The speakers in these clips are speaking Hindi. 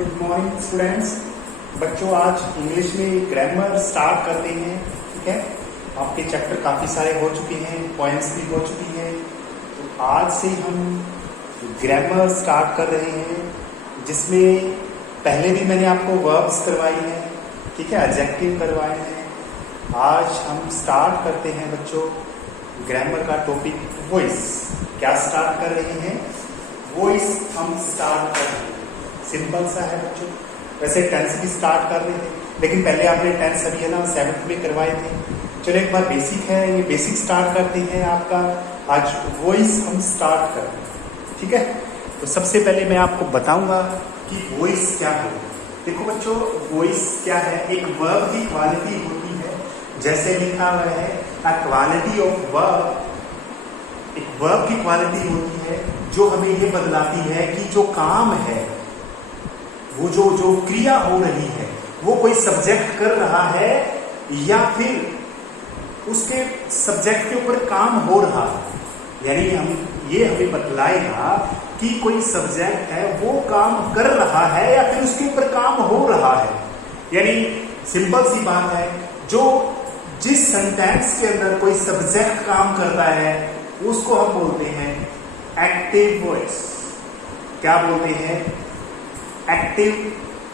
Good morning students. बच्चों आज इंग्लिश में ग्रामर स्टार्ट करते हैं। ठीक है, आपके चैप्टर काफ़ी सारे हो चुके हैं, पॉइंट्स भी हो चुकी हैं। तो आज से हम ग्रामर स्टार्ट कर रहे हैं, जिसमें पहले भी मैंने आपको वर्ब्स करवाई हैं, ठीक है, एडजेक्टिव करवाए हैं। आज हम स्टार्ट करते हैं बच्चों ग्रामर का टॉपिक वॉइस। क्या स्टार्ट कर रहे हैं? वॉइस हम स्टार्ट कर रहे हैं। सिंपल सा है बच्चों। वैसे टेंस भी स्टार्ट कर रहे थे, लेकिन पहले आपने टेंस अभी है ना 7th में करवाए थे। चलो एक बार बेसिक है, ये बेसिक स्टार्ट करते हैं आपका। आज वॉइस हम स्टार्ट कर रहे हैं, ठीक है। तो सबसे पहले मैं आपको बताऊंगा कि वॉइस क्या है। देखो बच्चों, वॉइस क्या है? एक वर्ब की क्वालिटी होती है, जैसे लिखा हुआ है अ क्वालिटी ऑफ वर्ब। एक वर्ब की क्वालिटी होती है जो हमें ये बदलाती है कि जो काम है, वो जो क्रिया हो रही है, वो कोई सब्जेक्ट कर रहा है या फिर उसके सब्जेक्ट के ऊपर काम हो रहा है। यानी ये हमें बतलाएगा कि कोई सब्जेक्ट है वो काम कर रहा है या फिर उसके ऊपर काम हो रहा है। यानी सिंपल सी बात है, जो जिस सेंटेंस के अंदर कोई सब्जेक्ट काम करता है उसको हम बोलते हैं एक्टिव वॉइस। क्या बोलते हैं? Active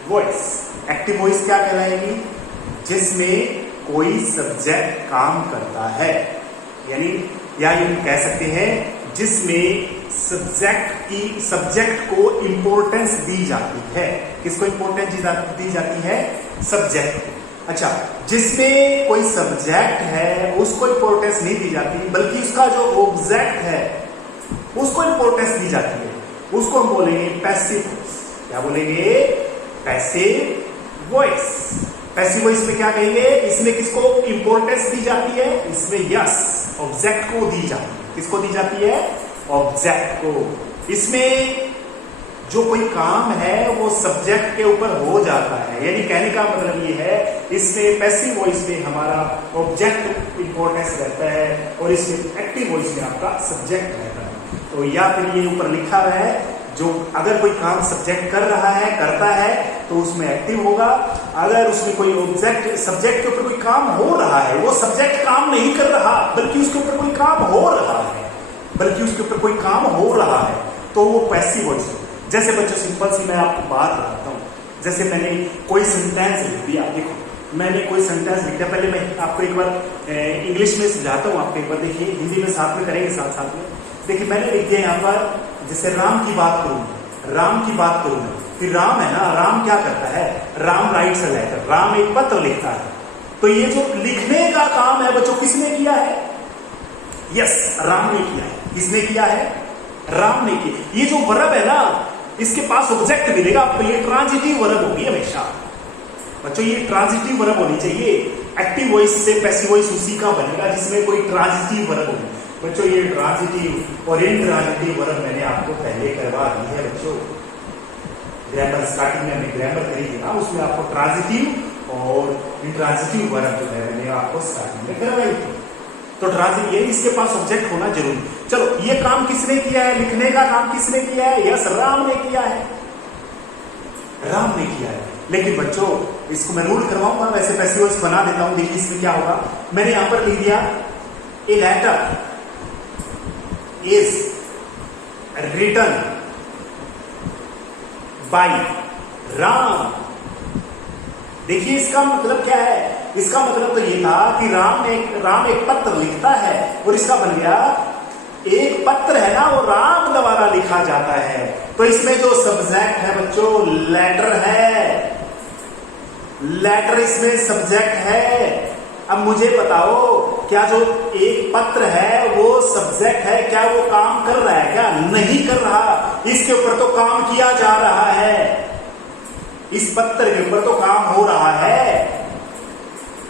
voice. एक्टिव वॉइस क्या कहलाएगी? जिसमें कोई सब्जेक्ट काम करता है, यानी या यूं कह सकते हैं जिसमें सब्जेक्ट को इंपॉर्टेंस दी जाती है। किसको इंपॉर्टेंस दी जाती है? सब्जेक्ट को। अच्छा, जिसमें कोई सब्जेक्ट है उसको इंपॉर्टेंस नहीं दी जाती, बल्कि उसका जो ऑब्जेक्ट है उसको इंपॉर्टेंस दी जाती है। उसको हम बोलेंगे पैसिव वॉइस। क्या बोलेंगे? Passive voice. पैसिव वॉइस में क्या कहेंगे? इसमें किसको इंपॉर्टेंस दी जाती है? इसमें यस, ऑब्जेक्ट को दी जाती है। किसको दी जाती है? ऑब्जेक्ट को। इसमें जो कोई काम है वो सब्जेक्ट के ऊपर हो जाता है। यानी कहने का मतलब ये है, इसमें पैसिव वॉइस में हमारा ऑब्जेक्ट इंपॉर्टेंस रहता है और इसमें एक्टिव वॉइस में आपका सब्जेक्ट रहता है। तो या फिर ये ऊपर लिखा हुआ है, जो अगर कोई काम सब्जेक्ट कर रहा है, करता है, तो उसमें एक्टिव होगा। अगर उसमें कोई ऑब्जेक्ट सब्जेक्ट के ऊपर कोई काम हो रहा है, वो सब्जेक्ट काम नहीं कर रहा बल्कि उसके ऊपर कोई काम हो रहा है, तो वो पैसिव वॉइस है। जैसे बच्चों सिंपल सी मैं आपको बात बताता हूँ। जैसे मैंने कोई सेंटेंस लिख दिया। देखो, मैंने कोई सेंटेंस लिख दिया। पहले मैं आपको एक बार इंग्लिश में समझाता हूँ आपको। एक बार देखिए, हिंदी में साथ में करेंगे साथ में। देखिए, मैंने लिख दिया यहाँ पर, जैसे राम की बात करूंगा। फिर राम है ना, राम क्या करता है? Ram writes a letter. Ram एक पत्र लिखता है। तो ये जो लिखने का काम है बच्चों, किसने किया है? यस, राम ने किया है। किसने किया है? राम ने किया। ये जो वर्ब है ना, इसके पास ऑब्जेक्ट मिलेगा आपको। ये ट्रांजिटिव वर्ब होगी हमेशा बच्चों, ये ट्रांजिटिव वर्ब होनी चाहिए। एक्टिव वॉइस से पैसिव वॉइस उसी का बनेगा जिसमें कोई ट्रांजिटिव वर्ब होगी। बच्चों ये ट्रांजिटिव और इंट्रांजिटिव वर्ब मैंने आपको पहले करवा दी है बच्चों। ग्रामर स्टार्टिंग में हमने ग्रामर करी थी ना, उसमें आपको ट्रांजिटिव और इंट्रांजिटिव वर्ब जो है मैंने आपको स्टार्टिंग में करवाई थी। तो ट्रांजिटिव, ये इसके पास ऑब्जेक्ट होना जरूरी। चलो, ये काम किसने किया है? लिखने का काम किसने किया है? यस, राम ने किया है। राम ने किया है। लेकिन बच्चों इसको मैं रूल करवाऊंगा, वैसे पैसिव वॉइस बना देता हूं। देखिए इसमें क्या होगा। मैंने यहां पर लिख दिया a letter is written by Ram। देखिए इसका मतलब क्या है? इसका मतलब तो ये था कि राम एक पत्र लिखता है, और इसका बन गया एक पत्र है ना, वो राम द्वारा लिखा जाता है। तो इसमें जो सब्जेक्ट है बच्चों, लेटर है। लेटर इसमें सब्जेक्ट है। अब मुझे बताओ, क्या जो एक पत्र है वो सब्जेक्ट है? क्या वो काम कर रहा है? क्या नहीं कर रहा? इसके ऊपर तो काम किया जा रहा है। इस पत्र के ऊपर तो काम हो रहा है।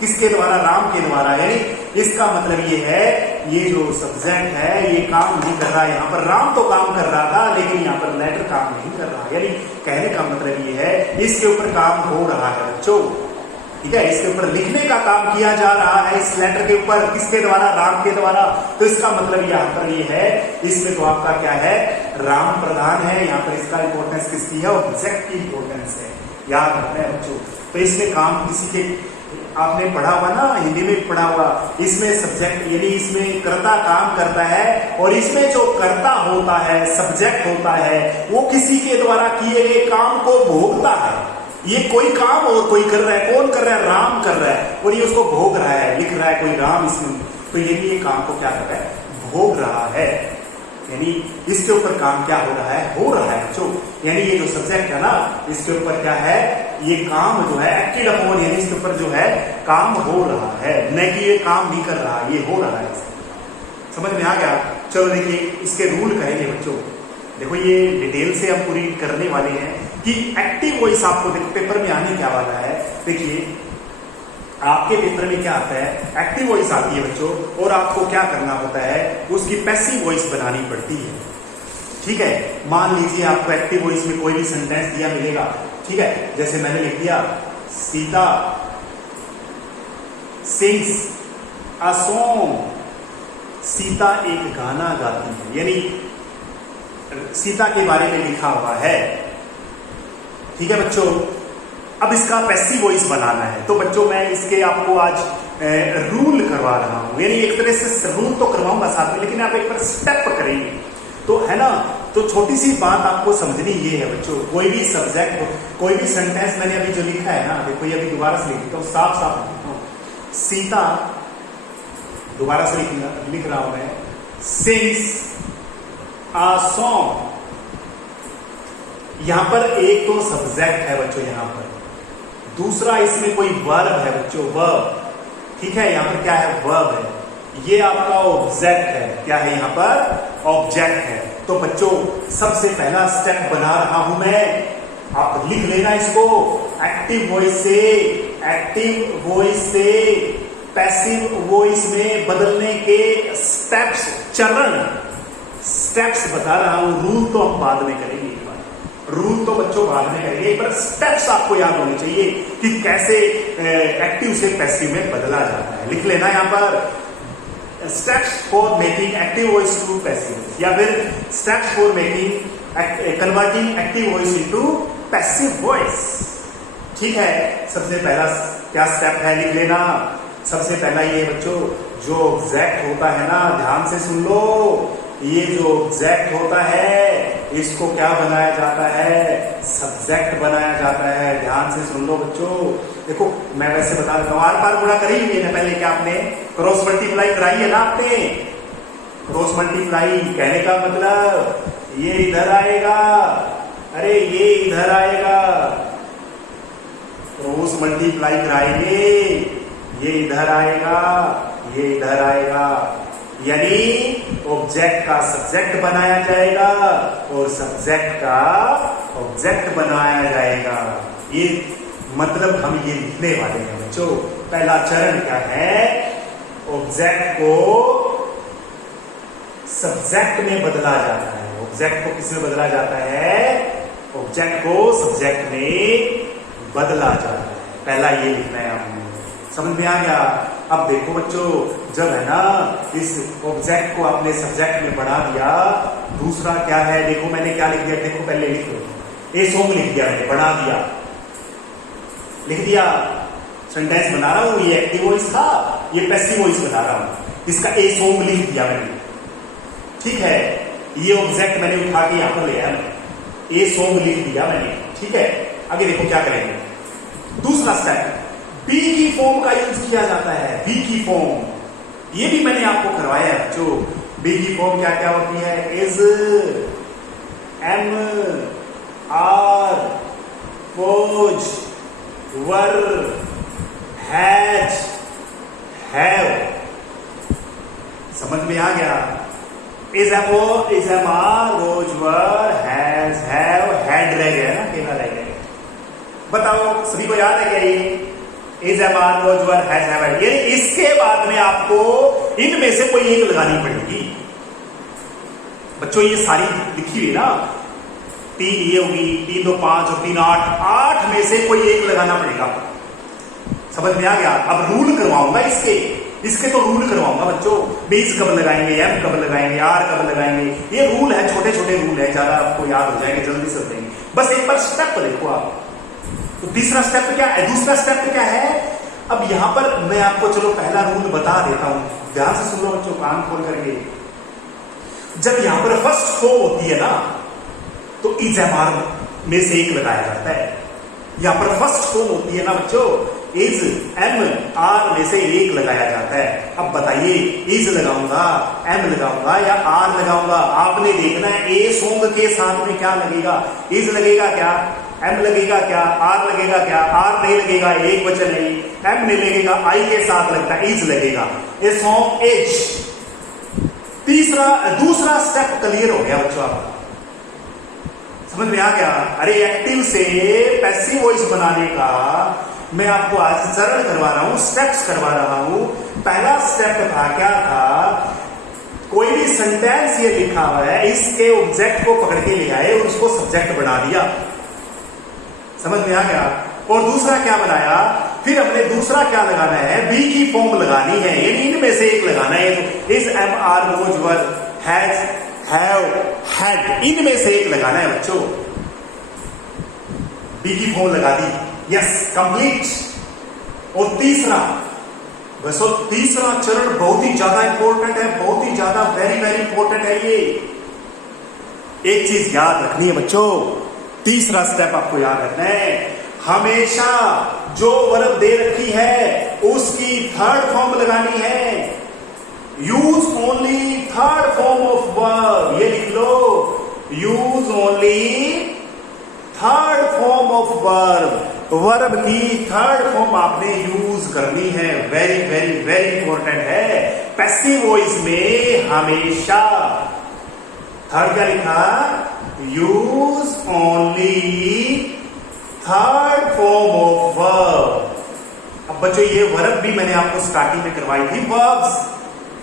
किसके द्वारा? राम के द्वारा। यानी इसका मतलब ये है, ये जो सब्जेक्ट है ये काम नहीं कर रहा। यहाँ पर राम तो काम कर रहा था, लेकिन यहाँ पर लेटर काम नहीं कर रहा। यानी कहने का मतलब ये है, इसके ऊपर काम हो रहा है बच्चों। ठीक है, इसके ऊपर लिखने का काम किया जा रहा है, इस लेटर के ऊपर, किसके द्वारा, राम के द्वारा। तो इसका मतलब यहाँ पर ये है, इसमें तो आपका क्या है, राम प्रधान है, यहाँ पर इसका इंपॉर्टेंस किसकी है, ऑब्जेक्ट की इंपॉर्टेंस है, याद रखना है बच्चों। तो इसमें काम किसी के, आपने पढ़ा हुआ ना, हिंदी में पढ़ा हुआ, इसमें सब्जेक्ट यानी इसमें कर्ता काम करता है, और इसमें जो कर्ता होता है, सब्जेक्ट होता है, वो किसी के द्वारा किए गए काम को भोगता है। ये कोई काम और कोई कर रहा है, कौन कर रहा है, राम कर रहा है, और ये उसको भोग रहा है, लिख रहा है कोई राम इसमें, तो ये भी ये काम को क्या कर रहा है, भोग रहा है। यानी इसके ऊपर काम क्या हो रहा है बच्चों, यानी ये जो सब्जेक्ट है ना, इसके ऊपर क्या है, ये काम जो है एक्टेड अपॉन, यानी इसके ऊपर जो है काम हो रहा है, न कि ये काम नहीं कर रहा, ये हो रहा है। समझ में आ गया। चलो देखिए इसके रूल करेंगे बच्चों। देखो ये डिटेल से हम पूरी करने वाले हैं कि एक्टिव वॉइस आपको देखो पेपर में आने क्या वाला है। देखिए आपके पेपर में क्या आता है, एक्टिव वॉइस आती है बच्चों, और आपको क्या करना होता है, उसकी पैसिव वॉइस बनानी पड़ती है। ठीक है, मान लीजिए आपको एक्टिव वॉइस में कोई भी सेंटेंस दिया मिलेगा, ठीक है, जैसे मैंने लिख दिया Sita sings a song, Sita एक गाना गाती है, यानी सीता के बारे में लिखा हुआ है। ठीक है बच्चों, अब इसका पैसिव वॉइस बनाना है, तो बच्चों मैं इसके आपको आज रूल करवा रहा हूं, यानी एक तरह से रूल तो करवाऊंगा साथ में, लेकिन आप एक बार स्टेप करेंगे तो है ना। तो छोटी सी बात आपको समझनी ये है बच्चों, कोई भी सब्जेक्ट, कोई भी सेंटेंस मैंने अभी जो लिखा है ना, देखो ये अभी दोबारा से लिखता हूं, साफ साफ लिखता हूं, सीता, दोबारा से लिख रहा हूं मैं, सिंग्स अ सॉन्ग। यहां पर एक तो सब्जेक्ट है बच्चों, यहां पर दूसरा इसमें कोई वर्ब है बच्चों, वर्ब। ठीक है, यहां पर क्या है, वर्ब है, ये आपका ऑब्जेक्ट है, क्या है यहाँ पर, ऑब्जेक्ट है। तो बच्चों सबसे पहला स्टेप बना रहा हूं मैं, आप लिख लेना इसको, एक्टिव वॉइस से पैसिव वॉइस में बदलने के स्टेप्स, चरण, स्टेप्स बता रहा हूं। रूल तो हम बाद में करेंगे, रूल तो बच्चों बाद में करेंगे, पर स्टेप्स आपको याद होने चाहिए कि कैसे एक्टिव से पैसिव में बदला जाता है। लिख लेना यहां पर steps for making active voice to passive, या फिर steps for making converting active voice into passive voice. ठीक है, सबसे पहला क्या स्टेप है, लिख लेना। सबसे पहला ये बच्चों, जो ऑब्जेक्ट होता है ना, ध्यान से सुन लो, ये जो ऑब्जेक्ट होता है इसको क्या बनाया जाता है, सब्जेक्ट बनाया जाता है। ध्यान से सुन लो बच्चों, देखो मैं वैसे बता देता हूं, आर पार गुणा करी हुई है पहले, क्या आपने क्रॉस मल्टीप्लाई कराई है ना, आपने क्रॉस मल्टीप्लाई, कहने का मतलब ये इधर आएगा, अरे ये इधर आएगा, क्रॉस मल्टीप्लाई कराएंगे, ये इधर आएगा, ये इधर आएगा, यानी ऑब्जेक्ट का सब्जेक्ट बनाया जाएगा और सब्जेक्ट का ऑब्जेक्ट बनाया जाएगा। ये मतलब हम ये लिखने वाले हैं बच्चों। पहला चरण क्या है, ऑब्जेक्ट को सब्जेक्ट में बदला जाता है। ऑब्जेक्ट को किसमें बदला जाता है, ऑब्जेक्ट को सब्जेक्ट में बदला जाता है। पहला ये लिखना है आपने, समझ में आ गया। अब देखो बच्चों, जब है ना इस ऑब्जेक्ट को आपने सब्जेक्ट में बढ़ा दिया, दूसरा क्या है, देखो मैंने क्या लिख दिया, देखो पहले लिख लो, ए सॉन्ग लिख दिया मैंने, बढ़ा दिया, लिख दिया, सेंटेंस बना रहा हूं, ये एक्टिव वॉइस था, ये पैसिव वॉइस बना रहा हूं, इसका ए सॉन्ग लिख दिया मैंने। ठीक है, ये ऑब्जेक्ट मैंने उठा के यहां पर ले आया, ए सॉन्ग लिख दिया मैंने। ठीक है, आगे देखो क्या करेंगे, दूसरा स्टेप, बी की फॉर्म का यूज किया जाता है। बी की फॉर्म, ये भी मैंने आपको करवाया है जो बी की फॉर्म क्या क्या होती है, is, am, are, was, were, has, have. समझ में आ गया, is am, are, was, were, has, have, had रह गया ना, केवल रह गया। बताओ सभी को याद है क्या ये, is, am, are, was, were, has, have, had. यानी इसके बाद में आपको इनमें से कोई एक लगानी पड़ेगी बच्चों। ये सारी लिखी हुई ना, 3 ये होगी, 3 2 5 और 3 8, 8 में से कोई एक लगाना पड़ेगा। समझ में आ गया? अब रूल करवाऊंगा इसके तो रूल करवाऊंगा बच्चों। बीज कब लगाएंगे, एम कब लगाएंगे, आर कब लगाएंगे, ये रूल है, छोटे छोटे रूल है, ज्यादा आपको याद हो जाएंगे, जल्दी से हो जाएंगे। बस एक बार स्टेप देखो आप। तो तीसरा स्टेप क्या है, दूसरा स्टेप क्या है? अब यहां पर मैं आपको चलो पहला रूल बता देता हूं, ध्यान से सुन लो बच्चों, कान खोल करके। जब यहां पर फर्स्ट फॉर्म होती है ना, तो इज एम आर में से एक लगाया जाता है। यहां पर फर्स्ट फॉर्म होती है ना बच्चों, इज एम आर में से एक लगाया जाता है। अब बताइए, इज लगाऊंगा, एम लगाऊंगा या आर लगाऊंगा? आपने देखना है ए सॉन्ग के साथ में क्या लगेगा। इज लगेगा क्या, एम लगेगा क्या, आर लगेगा क्या? आर नहीं लगेगा, एक वचन नहीं। एम नहीं लगेगा, आई के साथ लगता है, इज लगेगा। A song as. दूसरा स्टेप क्लियर हो गया बच्चों आपका, समझ में आ गया? अरे एक्टिव से पैसिव वॉइस बनाने का मैं आपको आज सरल करवा रहा हूं, स्टेप्स करवा रहा हूं। पहला स्टेप था, क्या था? कोई भी सेंटेंस ये लिखा हुआ है, इसके ऑब्जेक्ट को पकड़ के ले आए और उसको सब्जेक्ट बना दिया, समझ में आ गया? और दूसरा क्या बनाया, फिर हमने दूसरा क्या लगाना है, बी की फॉर्म लगानी है, यानी इनमें से एक लगाना है। Is am are was were has have had, इनमें से एक लगाना है बच्चों। बी की फॉर्म लगा दी, यस, कंप्लीट। और तीसरा, बस तीसरा चरण बहुत ही ज्यादा इंपॉर्टेंट है, बहुत ही ज्यादा, वेरी वेरी इंपॉर्टेंट है ये। एक चीज याद रखनी है बच्चों, तीसरा स्टेप आपको याद रखना है, हमेशा जो वर्ब दे रखी है उसकी थर्ड फॉर्म लगानी है। Use only third form of verb, ये लिख लो, use only third form of verb. Verb की थर्ड फॉर्म आपने यूज करनी है, वेरी वेरी वेरी इंपॉर्टेंट है। पैसिव वॉइस में हमेशा थर्ड क्या लिखा, use only third form of verb. अब बच्चों ये वर्ब भी मैंने आपको स्टार्टिंग में करवाई थी, वर्ब्स,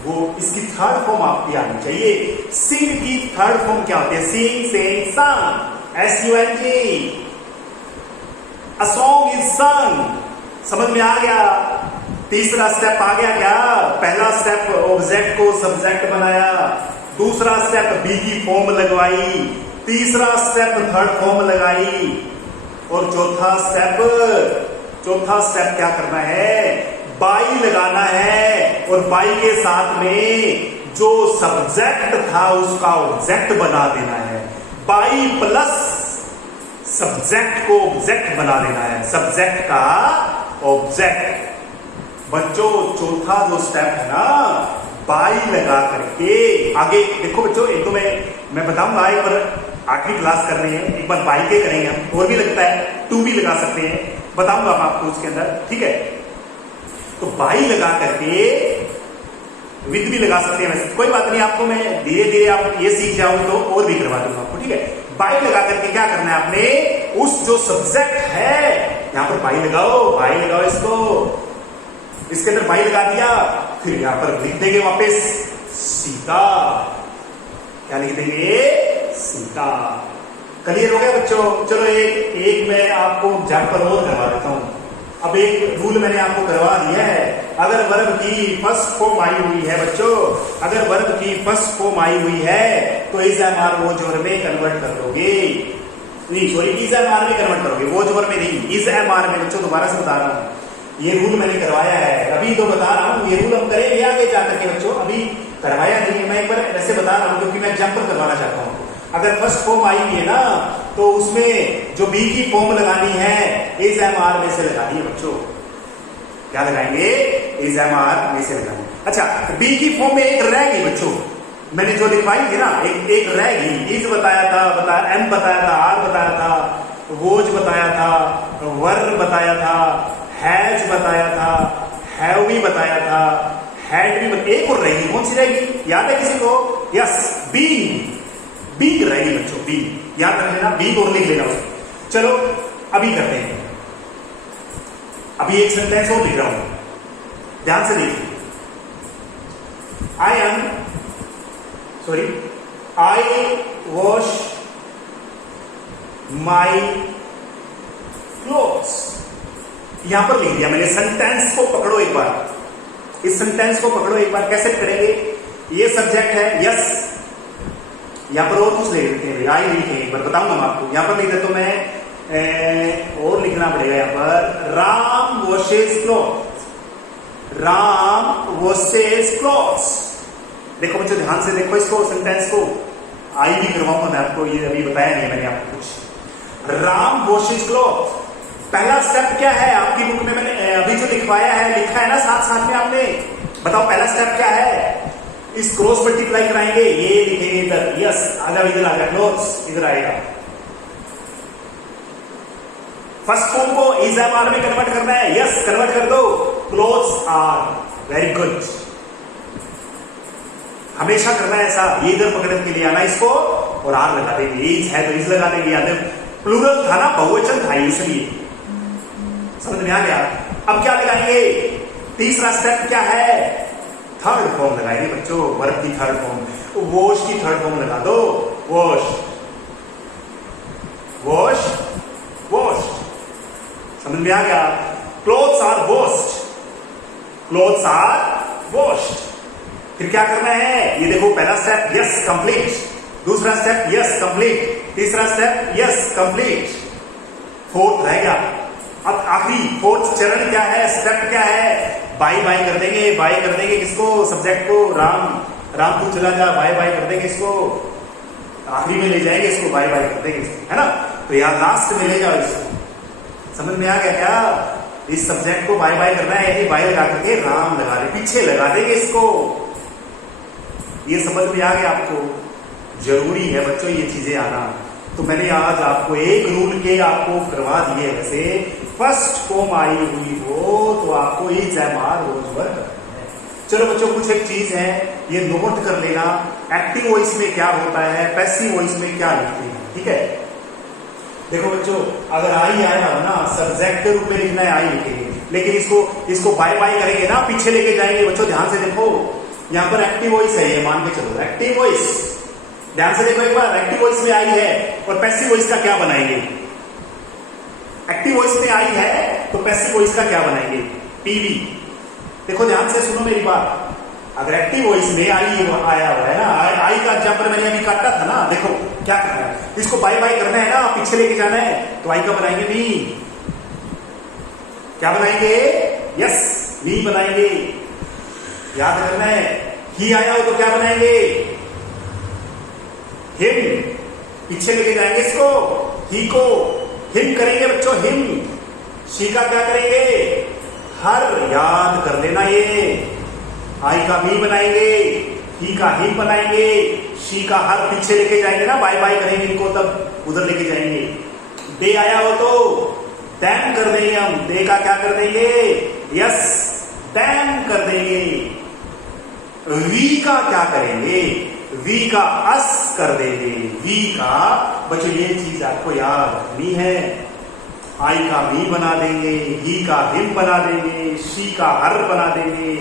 वो इसकी थर्ड फॉर्म आपकी आनी चाहिए। सिंग की थर्ड फॉर्म क्या होती है, सिंग, सेइंग, संग, SUNG। A song is sung, समझ में आ गया? तीसरा स्टेप आ गया क्या? पहला स्टेप ऑब्जेक्ट को सब्जेक्ट बनाया, दूसरा स्टेप बी की फॉर्म लगवाई, तीसरा स्टेप थर्ड फॉर्म लगाई, और चौथा स्टेप क्या करना है, बाई लगाना है, और बाई के साथ में जो सब्जेक्ट था उसका ऑब्जेक्ट बना देना है। बाई प्लस सब्जेक्ट को ऑब्जेक्ट बना देना है, सब्जेक्ट का ऑब्जेक्ट। बच्चों चौथा जो स्टेप है ना, बाई लगा करके आगे देखो बच्चों, एक तो मैं बताऊंगा, एक बार आखिरी क्लास कर रहे हैं, एक बार बाई के करेंगे हम, और भी लगता है टू भी लगा सकते हैं, बताऊंगा आपको उसके अंदर, ठीक है? तो बाई लगा करके विद भी लगा सकते हैं, वैसे कोई बात नहीं, आपको मैं धीरे धीरे आप ये सीख जाओगे तो और भी करवा दूंगा आपको, ठीक है? बाई लगा करके क्या करना है आपने, उस जो सब्जेक्ट है यहां पर बाई लगाओ इसको, इसके अंदर बाई लगा दिया, फिर यहां पर लिख देंगे वापस सीता। क्या लिख देंगे, सीता। क्लियर हो गया बच्चों? चलो एक मैं आपको एग्जाम्पल और करवा देता हूं। अब एक रूल मैंने आपको करवा दिया है, अगर वर्ब की फर्स्ट फॉर्म आई हुई है बच्चों, अगर वर्ब की फर्स्ट फॉर्म आई हुई है तो इज एम आर वो जोर में कन्वर्ट कर दोगे, नहीं सॉरी, इज एम आर में कन्वर्ट करोगे, वो जोर में नहीं, इज एम आर में। बच्चों दोबारा से बता रहा हूं, ये रूल मैंने करवाया है, अभी तो बता रहा हूं, ये रूल हम करेंगे आगे जाकर के बच्चों, अभी करवाया नहीं है, मैं एक बार ऐसे बता रहा हूं क्योंकि मैं एग्जाम्पल करवाना चाहता हूं। अगर फर्स्ट फॉर्म आई हुई है ना, तो उसमें जो बी की फॉर्म लगानी है इज एम आर में से लगानी है बच्चों। क्या लगाएंगे, इज एम आर में से लगाएंगे। अच्छा, बी की फॉर्म में एक रहेगी बच्चों, मैंने जो लिखवाई थी ना, एक रहेगी, इज बताया था, एम बताया था, आर बताया था, वोज बताया था, वर बताया था, हैज बताया था, हैव भी बताया था, हैड भी एक और रहेगी, कौन सी रहेगी, याद है किसी को? यस, बीइंग रहेगी बच्चों, बीइंग याद रख लेना, बीइंग और लिख लेना उसको। चलो अभी करते हैं, अभी एक सेंटेंस और लिख रहा हूं, ध्यान से देखिए। आई वॉश माई क्लोथ्स। यहां पर लिख दिया मैंने। सेंटेंस को पकड़ो एक बार, इस सेंटेंस को पकड़ो एक बार। कैसे करेंगे? ये सब्जेक्ट है यस, यहां पर और कुछ ले लेते हैं, आई लिखे एक बार, बताऊंगा मैं आपको। यहां पर लिख देता हूं मैं, और लिखना पड़ेगा यहां पर, Ram washes cloth, Ram washes clothes. देखो बच्चों ध्यान से देखो इसको, सेंटेंस को आई भी करवाऊंगा मैं आपको, ये अभी बताया नहीं मैंने आपको कुछ। राम वॉशेस क्लॉथ, पहला स्टेप क्या है आपकी बुक में? मैंने अभी जो लिखवाया है, लिखा है ना साथ साथ में आपने, बताओ पहला स्टेप क्या है? इस क्रॉस मल्टीप्लाई कराएंगे, ये लिखेंगे इधर, यस आजा इधर आजा, क्लोथ्स इधर आएगा। फर्स्ट फॉर्म को इज एम आर में कन्वर्ट करना है, यस कन्वर्ट कर दो, क्लोथ्स आर। वेरी गुड, हमेशा करना है ऐसा। ये इधर पकड़ने के लिए आना इसको, और आर लगा देंगे, इज है तो इज लगा देंगे। प्लूरल था ना, बहुवचन था इसलिए, समझ में आ गया? अब क्या लगाएंगे? तीसरा स्टेप क्या है? थर्ड फॉर्म लगाएंगे बच्चों, वर्ब की थर्ड फॉर्म, वॉश की थर्ड फॉर्म लगा दो, वॉश वॉश वॉश। समझ में आ गया? Clothes are washed, clothes are washed. फिर क्या करना है? ये देखो पहला स्टेप यस कंप्लीट, दूसरा स्टेप यस कंप्लीट, तीसरा स्टेप यस कंप्लीट, फोर्थ रह गया। अब आखिरी फोर्थ चरण क्या है, स्टेप क्या है? बाय बाय कर देंगे, बाय कर देंगे किसको? सब्जेक्ट को, राम, राम तू चला जा, बाय बाय कर देंगे इसको, आखिरी में ले जाएंगे इसको, बाय बाय कर देंगे इसको, है ना? तो यहां लास्ट में ले जाओ इसको। समझ में आ गया क्या? इस सब्जेक्ट को बाय बाय करना है, बाय लगा करके राम लगा दे, पीछे लगा देंगे इसको। ये समझ में आ गया आपको? जरूरी है बच्चों ये चीजें आना। तो मैंने आज आपको एक रूल के आपको करवा दिए। वैसे फर्स्ट फॉर्म आई हुई हो तो आपको इज एम आर रोज वर्क करना है। चलो बच्चों कुछ एक चीज है, ये नोट कर लेना, एक्टिव वॉइस में क्या होता है, पैसिव वॉइस में क्या लिखते हैं, ठीक है? देखो बच्चों, अगर आई आया हो ना, सब्जेक्ट के रूप में लिखना है, आई लिखेंगे, लेकिन इसको बाय बाय करेंगे ना, पीछे लेके जाएंगे। बच्चों ध्यान से देखो, यहां पर एक्टिव वॉइस है, ये मान के चलो एक्टिव वॉइस। ध्यान से देखो एक बार, एक्टिव वॉइस में आई है और पैसिव वॉइस का क्या बनाएंगे? एक्टिव वॉइस में आई है तो पैसिव वॉइस का क्या बनाएंगे? पीवी। देखो ध्यान से सुनो मेरी बात, अगर एक्टिव वॉइस में आई आया हुआ है ना, आई का एग्जाम्पल मैंने अभी काटा था ना, देखो क्या करना है, इसको बाय बाय करना है ना, पीछे लेके जाना है, तो आई का बनाएंगे मी। क्या बनाएंगे? यस मी बनाएंगे। याद करना है, ही आया हो तो क्या बनाएंगे? हिम। पीछे लेके जाएंगे इसको, ही को हिम करेंगे बच्चों, हिम। शी का क्या करेंगे? हर। याद कर लेना, ये आई का मी बनाएंगे, ही का हिम बनाएंगे, शी का हर पीछे लेके जाएंगे ना, बाय बाय करेंगे इनको, तब उधर लेके जाएंगे। दे आया हो तो दैन कर देंगे हम, दे का क्या कर देंगे? यस दैन कर देंगे। वी का क्या करेंगे? वी का अस कर देंगे। वी का बच्चों ये चीज आपको याद रखनी है, आई का मी बना देंगे, ही का हिम बना देंगे, शी का हर बना देंगे,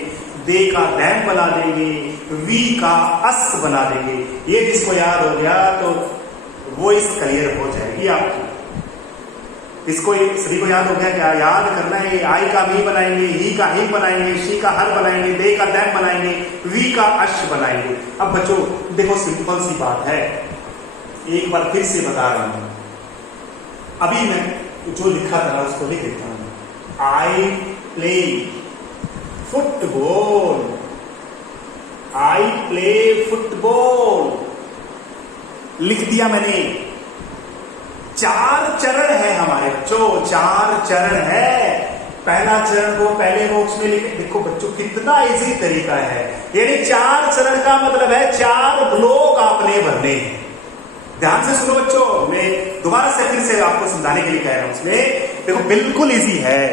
दे का दैन बना देंगे, वी का अस बना देंगे। ये जिसको याद हो गया तो वो इस क्लियर हो जाएगी आपकी। इसको सभी को याद हो गया क्या? याद करना है, आई का मी बनाएंगे, ही का हिम बनाएंगे, शी का हर बनाएंगे, दे का दैन बनाएंगे, वी का अश बनाएंगे। अब बच्चों देखो सिंपल सी बात है, एक बार फिर से बता रहा हूं, अभी मैं जो लिखा था उसको लिख देता हूं। आई प्ले फुटबॉल, आई प्ले फुटबॉल लिख दिया मैंने। 4 चरण है हमारे बच्चों, 4 चरण है। पहला चरण को पहले बॉक्स में लिखे। देखो बच्चों कितना इजी तरीका है, यानी 4 चरण का मतलब है 4 ब्लॉक आपने भरने हैं। ध्यान से सुनो बच्चों, मैं दोबारा से फिर से आपको समझाने के लिए कह रहा हूं। इसमें देखो बिल्कुल इजी है,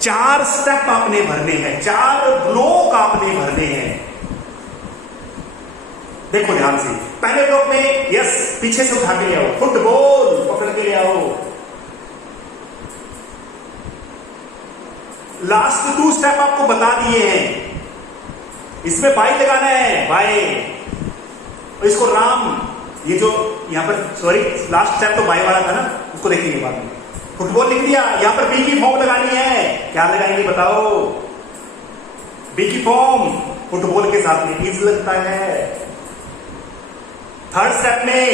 4 स्टेप आपने भरने हैं, 4 ब्लॉक आपने भरने हैं। देखो ध्यान से, पहले ब्लॉक में यस पीछे से उठा के ले आओ, फुटबॉल पकड़ के ले आओ। लास्ट 2 स्टेप आपको बता दिए हैं, इसमें बाय लगाना है, बाय। और इसको राम, ये जो यहां पर सॉरी लास्ट स्टेप तो बाय वाला था ना, उसको देखेंगे बाद में। फुटबॉल लिख दिया, यहां पर बी की फॉर्म लगानी है, क्या लगाएंगे बताओ? बी की फॉर्म, फुटबॉल के साथ में इज लगता है। थर्ड स्टेप में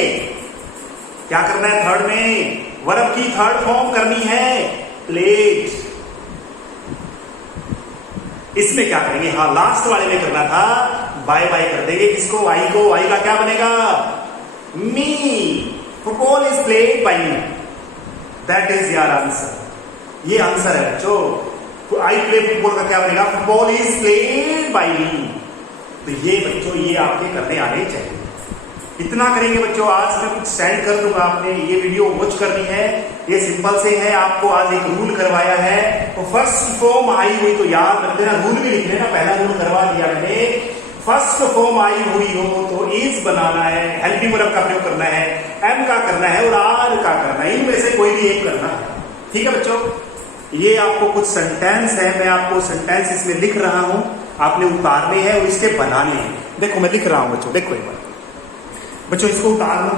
क्या करना है? थर्ड में वर्ब की थर्ड फॉर्म करनी है, प्लेड। इसमें क्या करेंगे? हाँ, लास्ट वाले में करना था, बाय बाय कर देंगे किसको? आई को। आई का क्या बनेगा? Me. Football is played by me, that is your answer. ये आंसर है बच्चों। आई प्ले फुटबॉल का क्या बनेगा? Football is played by me. तो ये बच्चों, ये आपके करने आने चाहिए। इतना करेंगे बच्चों। आज मैं कुछ सेंड कर दूंगा, आपने ये वीडियो वॉच करनी है। ये सिंपल से है, आपको आज एक रूल करवाया है। तो फर्स्ट फॉर्म आई हुई तो याद रख देना, रूल भी लिख लेना। पहला रूल करवा दिया मैंने, फर्स्ट फॉर्म आई हुई हो तो इज बनाना है, हेल्पिंग वर्ब का प्रयोग करना है, एम का करना है और आर का करना है। इनमें से कोई भी एक करना है। ठीक है बच्चों? ये आपको कुछ सेंटेंस है, मैं आपको सेंटेंस इसमें लिख रहा हूं, आपने उतारने हैं और इसके बनाने हैं। देखो मैं लिख रहा हूं बच्चों, देखो एक बार बच्चों, इसको उतार लो।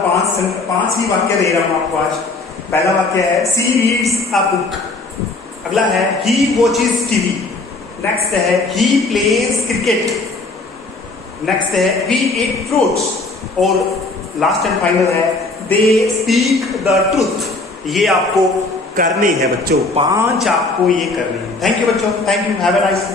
पांच ही वाक्य दे रहा हूं आपको आज। पहला वाक्य है सी रीड्स अ बुक। अगला है ही वॉचेस टीवी। नेक्स्ट है ही प्लेज क्रिकेट। नेक्स्ट है वी ईट फ्रूट्स। और लास्ट एंड फाइनल है दे स्पीक द ट्रूथ। ये आपको करने हैं बच्चों, 5 आपको ये करने हैं। थैंक यू बच्चों, thank you, have a nice